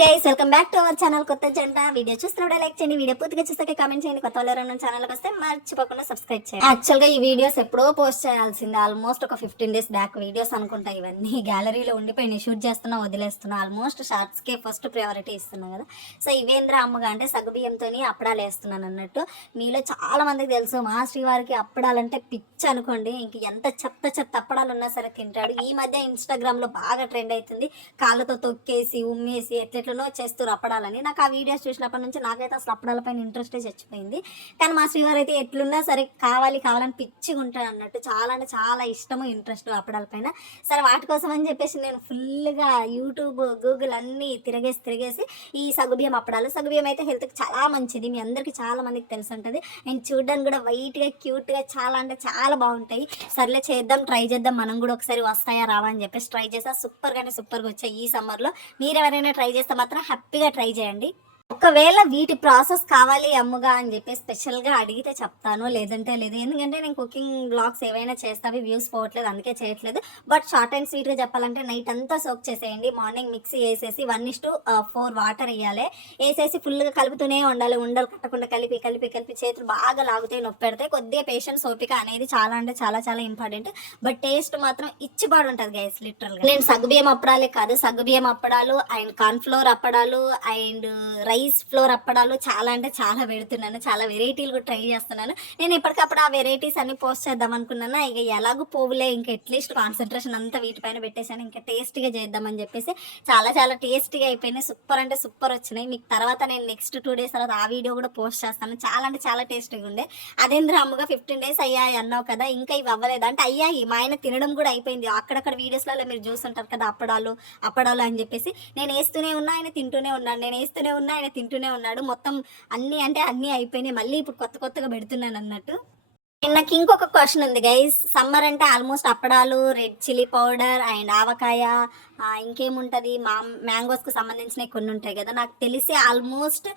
Guys welcome back to our channel కొత్త జంట. Video చూస్తున్నప్పుడే like చేయండి, వీడియో పూర్తిగా చూస్తాక కామెంట్ చేయండి. కొత్త వాళ్ళు ఎవరైనా ఛానల్కి వస్తే మర్చిపోకుండా సబ్స్క్రైబ్ చేయండి. యాక్చువల్గా ఈ వీడియోస్ ఎప్పుడో పోస్ట్ చేయాల్సింది, ఆల్మోస్ట్ ఒక 15 days బ్యాక్ వీడియోస్ అనుకుంటా. ఇవన్నీ గ్యాలరీలో ఉండిపోయి షూట్ చేస్తున్నా వదిలేస్తున్నా. ఆల్మోస్ట్ షార్ట్స్కే ఫస్ట్ ప్రయారిటీ ఇస్తున్నా కదా. సో ఇవేంద్ర అమ్మగా అంటే సగ్గుబియ్యంతో అప్పడాలు వేస్తున్నాను అన్నట్టు. మీలో చాలా మందికి తెలుసు మా శ్రీవారికి అప్పడాలంటే పిచ్చి అనుకోండి. ఇంక ఎంత చెత్త అప్పడాలు ఉన్నా సరే తింటాడు. ఈ మధ్య ఇన్స్టాగ్రామ్లో బాగా ట్రెండ్ అవుతుంది, కాళ్ళతో తొక్కేసి ఉమ్మేసి ఎట్లెట్లనో చేస్తారు అప్పడాలని. నాకు ఆ వీడియోస్ చూసినప్పటి నుంచి నాకైతే అసలు అప్పడాలపైన ఇంట్రెస్టే చచ్చిపోయింది. కానీ మా శ్రీవారు అయితే ఎట్లున్నా సరే కావాలని పిచ్చిగా ఉంటాడు అన్నట్టు. చాలా అంటే చాలా ఇష్టము, ఇంట్రెస్ట్ అప్పడాలపైన. సరే వాటి కోసం అని చెప్పేసి నేను ఫుల్గా యూట్యూబ్ గూగుల్ అన్నీ తిరిగేసి ఈ సగ్గుబియ్యం సగ్గుబియ్యం అయితే హెల్త్కి చాలా మంచిది, మీ అందరికీ చాలా మందికి తెలిసి ఉంటుంది. అండ్ చూడడానికి కూడా వైట్గా క్యూట్గా చాలా అంటే చాలా బాగుంటాయి. సర్లే చేద్దాం, ట్రై చేద్దాం, మనం కూడా ఒకసారి వస్తాయా రావా అని చెప్పేసి ట్రై చేసా. సూపర్గా అంటే సూపర్గా వచ్చాయి ఈ సమ్మర్లో. మీరు ఎవరైనా ట్రై చేస్తే మాత్రం హ్యాపీగా ట్రై చేయండి. ఒకవేళ వీటి ప్రాసెస్ కావాలి అమ్ముగా అని చెప్పి స్పెషల్గా అడిగితే చెప్తాను, లేదంటే లేదు. ఎందుకంటే నేను కుకింగ్ బ్లాగ్స్ ఏవైనా చేస్తావి వ్యూస్ పోవట్లేదు, అందుకే చేయట్లేదు. బట్ షార్ట్ అండ్ స్వీట్గా చెప్పాలంటే నైట్ అంతా సోక్ చేసేయండి, మార్నింగ్ మిక్సీ వేసేసి 1:4 వాటర్ వేయాలి. వేసేసి ఫుల్గా కలుపుతూనే ఉండాలి, ఉండలు కట్టకుండా కలిపి చేతులు బాగా లాగుతాయి, నొప్పి పెడతాయి. కొద్దిగా పేషెన్స్ ఓపిక అనేది చాలా అంటే చాలా ఇంపార్టెంట్. బట్ టేస్ట్ మాత్రం ఇచ్చిపాడు ఉంటుంది గైస్ లిటరల్గా. నేను సగ్గుబియ్యం అప్పడాలే కాదు, సగ్గుబియ్యం అప్పడాలు అండ్ కార్న్ఫ్లోర్ అప్పడాలు అండ్ రైస్ ఫ్లోర్ అప్పడాలు చాలా అంటే చాలా పెడుతున్నాను, చాలా వెరైటీలు కూడా ట్రై చేస్తున్నాను. నేను ఎప్పటికప్పుడు ఆ వెరైటీస్ అన్ని పోస్ట్ చేద్దాం అనుకున్నాను. ఇక ఎలాగూ పోవులే, ఇంకా అట్లీస్ట్ కాన్సన్ట్రేషన్ అంతా వీటిపైన పెట్టేశాను. ఇంకా టేస్టీగా చేద్దామని చెప్పేసి చాలా టేస్టీగా అయిపోయినాయి. సూపర్ అంటే సూపర్ వచ్చినాయి. మీకు తర్వాత నేను నెక్స్ట్ 2 days తర్వాత ఆ వీడియో కూడా పోస్ట్ చేస్తాను. చాలా అంటే చాలా టేస్టీగా ఉండే. అదేంద్ర అమ్మగా 15 days అయ్యాయి అన్నావు కదా, ఇంకా ఇవి అవ్వలేదు అంటే అయ్యాయి. మా ఆయన తినడం కూడా అయిపోయింది. అక్కడక్కడ వీడియోస్లలో మీరు చూస్తుంటారు కదా అప్పడాలు అని చెప్పేసి. నేను వేస్తూనే ఉన్నా, ఆయన తింటూనే ఉన్నాడు, నేను వేస్తూనే ఉన్నా, ఆయన తింటూనే ఉన్నాడు. మొత్తం అన్నీ అయిపోయినాయి. మళ్ళీ ఇప్పుడు కొత్తగా పెడుతున్నాను అన్నట్టు. నాకు ఇంకొక క్వశ్చన్ ఉంది గైస్. సమ్మర్ అంటే ఆల్మోస్ట్ అప్పడాలు, రెడ్ చిల్లీ పౌడర్ అండ్ ఆవకాయ, ఇంకేముంటుంది, మ్యాంగోస్కి సంబంధించినవి కొన్ని ఉంటాయి కదా. నాకు తెలిసి ఆల్మోస్ట్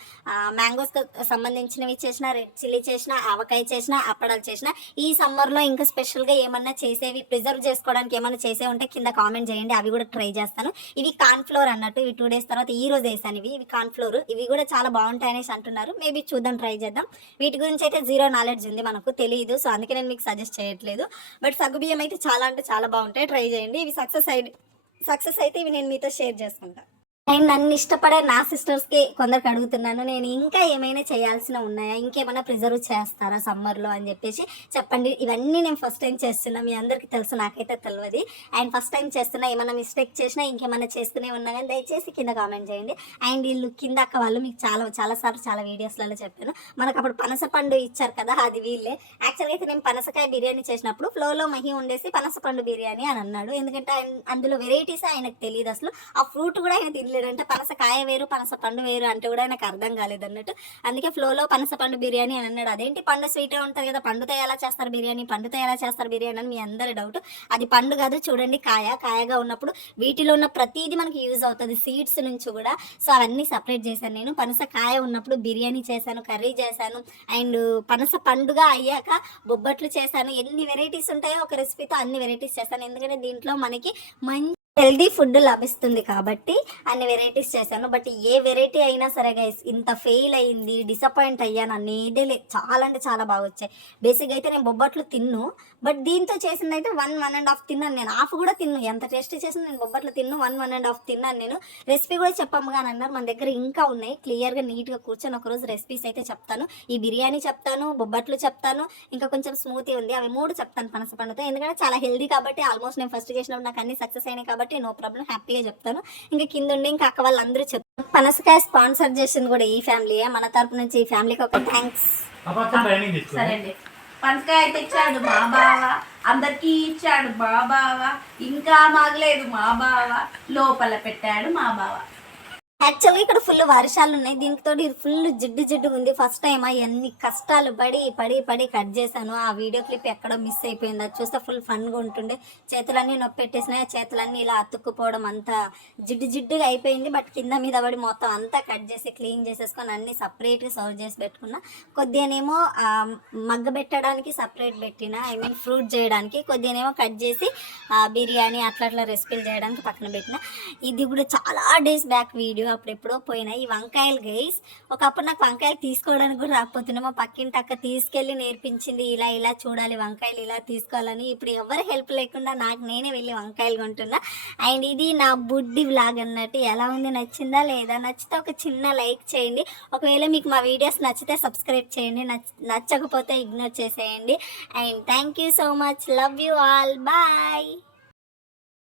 మ్యాంగోస్కి సంబంధించినవి చేసిన, రెడ్ చిల్లీ చేసిన, ఆవకాయ చేసిన, అప్పడాలు చేసిన. ఈ సమ్మర్లో ఇంకా స్పెషల్గా ఏమన్నా చేసేవి ప్రిజర్వ్ చేసుకోవడానికి ఏమన్నా చేసే ఉంటే కింద కామెంట్ చేయండి, అవి కూడా ట్రై చేస్తాను. ఇవి కార్న్ఫ్లోర్ అన్నట్టు, ఇవి 2 days తర్వాత ఈ రోజు వేసాను. ఇవి కార్న్ఫ్లోర్, ఇవి కూడా చాలా బాగుంటాయి అనేసి అంటున్నారు. మేబీ చూద్దాం, ట్రై చేద్దాం. వీటి గురించి అయితే జీరో నాలెడ్జ్ ఉంది, మనకు తెలియదు. సో అందుకే నేను మీకు సజెస్ట్ చేయట్లేదు. బట్ సగ్గుబియ్యం అయితే చాలా అంటే చాలా బాగుంటాయి, ట్రై చేయండి. ఇవి సక్సెస్ అయితే ఇవి నేను మీతో షేర్ చేసుకుంటాను. అండ్ నన్ను ఇష్టపడే నా సిస్టర్స్కి కొందరికి అడుగుతున్నాను, నేను ఇంకా ఏమైనా చేయాల్సిన ఉన్నాయా, ఇంకేమైనా ప్రిజర్వ్ చేస్తారా సమ్మర్లో అని చెప్పేసి చెప్పండి. ఇవన్నీ నేను ఫస్ట్ టైం చేస్తున్నా, మీ అందరికీ తెలుసు, నాకైతే తెలియదు. అండ్ ఫస్ట్ టైం చేస్తున్నా, ఏమైనా మిస్టేక్ చేసినా ఇంకేమైనా చేస్తూనే ఉన్నా కానీ దయచేసి కింద కామెంట్ చేయండి. అండ్ వీళ్ళు కింద అక్క వాళ్ళు మీకు చాలాసార్లు చాలా వీడియోస్లలో చెప్పాను, మనకు అప్పుడు పనస పండు ఇచ్చారు కదా, అది వీళ్ళే. యాక్చువల్గా అయితే నేను పనసకాయ బిర్యానీ చేసినప్పుడు ఫ్లోలో మహి ఉండేసి పనసపండు బిర్యానీ అని అన్నాడు. ఎందుకంటే అందులో వెరైటీస్ ఆయనకు తెలియదు, అసలు ఆ ఫ్రూట్ కూడా ఆయన లేదంటే పనసకాయ వేరు పనస పండు వేరు అంటే కూడా నాకు అర్థం కాలేదు అన్నట్టు. అందుకే ఫ్లోలో పనస పండు బిర్యానీ అని అన్నాడు. అదేంటి పండు స్వీటే ఉంటుంది కదా, పండుతో ఎలా చేస్తారు బిర్యానీ అని మీ అందరి డౌట్. అది పండు కాదు, చూడండి కాయగా ఉన్నప్పుడు వీటిలో ఉన్న ప్రతిదీ మనకి యూజ్ అవుతుంది, సీడ్స్ నుంచి కూడా. సో అవన్నీ సపరేట్ చేశాను నేను. పనసకాయ ఉన్నప్పుడు బిర్యానీ చేశాను, కర్రీ చేశాను. అండ్ పనస పండుగ అయ్యాక బొబ్బట్లు చేశాను. ఎన్ని వెరైటీస్ ఉంటాయో ఒక రెసిపీతో అన్ని వెరైటీస్ చేశాను. ఎందుకంటే దీంట్లో మనకి మంచి హెల్దీ ఫుడ్ లభిస్తుంది కాబట్టి అన్ని వెరైటీస్ చేశాను. బట్ ఏ వెరైటీ అయినా సరే గైస్, ఇంత ఫెయిల్ అయింది, డిసప్పాయింట్ అయ్యాను అనేదే లేదు. చాలా అంటే చాలా బాగా వచ్చాయి. బేసిక్గా అయితే నేను బొబ్బట్లు తిన్ను, బట్ దీంతో చేసింది అయితే 1.5 తిన్నాను నేను. హాఫ్ కూడా తిన్ను, ఎంత టేస్టీ చేసింది. నేను బొబ్బట్లు తిన్ను 1.5 తిన్నాను నేను. రెసిపీ కూడా చెప్పమ్మగా అని అన్నారు. మన దగ్గర ఇంకా ఉన్నాయి, క్లియర్గా నీట్గా కూర్చొని ఒకరోజు రెసిపీస్ అయితే చెప్తాను. ఈ బిర్యానీ చెప్తాను, బొబ్బట్లు చెప్తాను, ఇంకా కొంచెం స్మూతీ ఉంది, అవి 3 చెప్తాను పనస పండుతో. ఎందుకంటే చాలా హెల్దీ కాబట్టి, ఆల్మోస్ట్ నేను ఫస్ట్ చేసినప్పుడు నాకు అన్ని సక్సెస్ అయినాయి కాబట్టి నో ప్రాబ్లం, హ్యాపీగా చెప్తాను. ఇంకా కింద ఉండి ఇంకా అక్క వాళ్ళందరూ చెప్తాను. పనసకాయ స్పాన్సర్ చేసింది కూడా ఈ ఫ్యామిలీయే. మన తరపు నుంచి ఈ ఫ్యామిలీకి ఒక థ్యాంక్స్. సరే అండి. పనసకాయ అయితే ఇచ్చాడు మా బావ, అందరికీ ఇచ్చాడు మా బావ, ఇంకా మాగలేదు మా బావ, లోపల పెట్టాడు మా బావ. యాక్చువల్గా ఇక్కడ ఫుల్ వర్షాలు ఉన్నాయి, దీనితో ఫుల్ జిడ్డు ఉంది. ఫస్ట్ టైం ఎన్ని కష్టాలు పడి కట్ చేశాను. ఆ వీడియో క్లిప్ ఎక్కడో మిస్ అయిపోయింది, అది చూస్తే ఫుల్ ఫన్గా ఉంటుండే. చేతులన్నీ నొప్పి పెట్టేసినాయి, చేతులన్నీ ఇలా అతుక్కుపోవడం, అంతా జిడ్డుగా అయిపోయింది. బట్ కింద మీద పడి మొత్తం అంతా కట్ చేసి క్లీన్ చేసేసుకొని అన్ని సపరేట్గా సర్వ్ చేసి పెట్టుకున్నా. కొద్దిగానేమో మగ్గ పెట్టడానికి సపరేట్ పెట్టిన, ఫ్రూట్ చేయడానికి, కొద్దిగానేమో కట్ చేసి బిర్యానీ అట్లా రెసిపీలు చేయడానికి పక్కన పెట్టిన. ఇది కూడా చాలా డేస్ బ్యాక్ వీడియో, అప్పుడు ఎప్పుడో పోయినాయి ఈ వంకాయలు గైస్. ఒకప్పుడు నాకు వంకాయలు తీసుకోవడానికి కూడా రాకపోతున్నా, మా పక్కింటి అక్క తీసుకెళ్ళి నేర్పించింది ఇలా ఇలా చూడాలి వంకాయలు ఇలా తీసుకోవాలని. ఇప్పుడు ఎవరు హెల్ప్ లేకుండా నాకు నేనే వెళ్ళి వంకాయలు కొంటున్నా. అండ్ ఇది నా బుడ్డి వ్లాగ్ అన్నట్టు. ఎలా ఉంది, నచ్చిందా లేదా? నచ్చితే ఒక చిన్న లైక్ చేయండి. ఒకవేళ మీకు మా వీడియోస్ నచ్చితే సబ్స్క్రైబ్ చేయండి, నచ్చకపోతే ఇగ్నోర్ చేసేయండి. And thank you so much, love you all, bye.